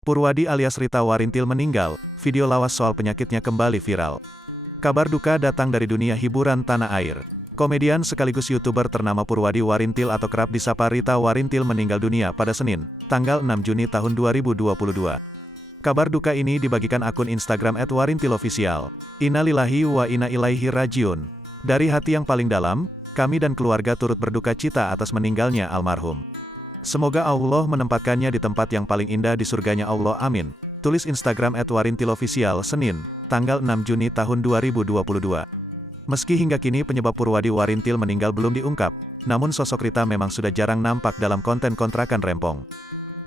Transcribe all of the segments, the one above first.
Purwadi alias Rita Warintil meninggal, video lawas soal penyakitnya kembali viral. Kabar duka datang dari dunia hiburan tanah air. Komedian sekaligus YouTuber ternama Purwadi Warintil atau kerap disapa Rita Warintil meninggal dunia pada Senin, tanggal 6 Juni tahun 2022. Kabar duka ini dibagikan akun Instagram @warintilofficial. Innalillahi wa inna ilaihi rajiun. Dari hati yang paling dalam, kami dan keluarga turut berduka cita atas meninggalnya almarhum. Semoga Allah menempatkannya di tempat yang paling indah di surganya Allah, amin. Tulis Instagram @warintilofficial Senin, tanggal 6 Juni tahun 2022. Meski hingga kini penyebab Purwadi Warintil meninggal belum diungkap, namun sosok Rita memang sudah jarang nampak dalam konten kontrakan rempong.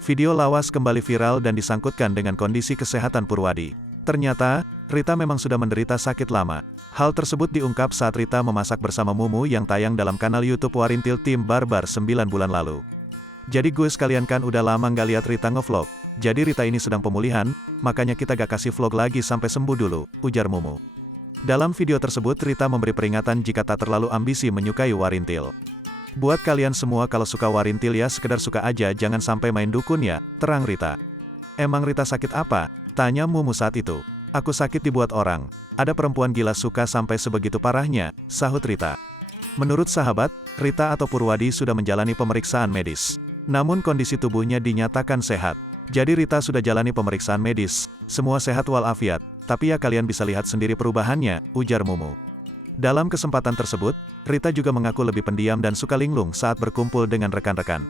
Video lawas kembali viral dan disangkutkan dengan kondisi kesehatan Purwadi. Ternyata, Rita memang sudah menderita sakit lama. Hal tersebut diungkap saat Rita memasak bersama Mumu yang tayang dalam kanal YouTube Warintil Tim Barbar 9 bulan lalu. Jadi gue sekalian kan udah lama nggak lihat Rita ngevlog. Jadi Rita ini sedang pemulihan, makanya kita gak kasih vlog lagi sampai sembuh dulu, ujar Mumu. Dalam video tersebut Rita memberi peringatan jika tak terlalu ambisi menyukai Warintil. Buat kalian semua kalau suka Warintil ya sekedar suka aja, jangan sampai main dukun ya, terang Rita. Emang Rita sakit apa? Tanya Mumu saat itu. Aku sakit dibuat orang. Ada perempuan gila suka sampai sebegitu parahnya, sahut Rita. Menurut sahabat, Rita atau Purwadi sudah menjalani pemeriksaan medis. Namun kondisi tubuhnya dinyatakan sehat. Jadi Rita sudah jalani pemeriksaan medis, semua sehat walafiat, tapi ya kalian bisa lihat sendiri perubahannya, ujar Mumu. Dalam kesempatan tersebut, Rita juga mengaku lebih pendiam dan suka linglung saat berkumpul dengan rekan-rekan.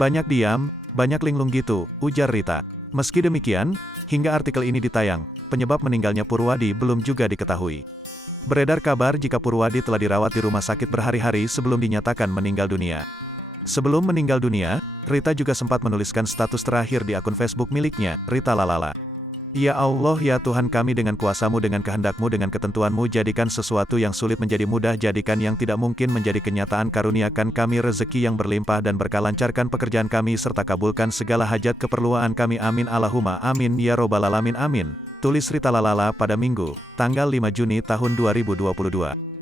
Banyak diam, banyak linglung gitu, ujar Rita. Meski demikian, hingga artikel ini ditayang, penyebab meninggalnya Purwadi belum juga diketahui. Beredar kabar jika Purwadi telah dirawat di rumah sakit berhari-hari sebelum dinyatakan meninggal dunia. Sebelum meninggal dunia, Rita juga sempat menuliskan status terakhir di akun Facebook miliknya, Rita Lalala. Ya Allah ya Tuhan kami, dengan kuasamu, dengan kehendakmu, dengan ketentuanmu, jadikan sesuatu yang sulit menjadi mudah, jadikan yang tidak mungkin menjadi kenyataan, karuniakan kami rezeki yang berlimpah dan berkah, lancarkan pekerjaan kami serta kabulkan segala hajat keperluan kami, amin Allahumma amin ya robbal alamin amin. Tulis Rita Lalala pada Minggu, tanggal 5 Juni tahun 2022.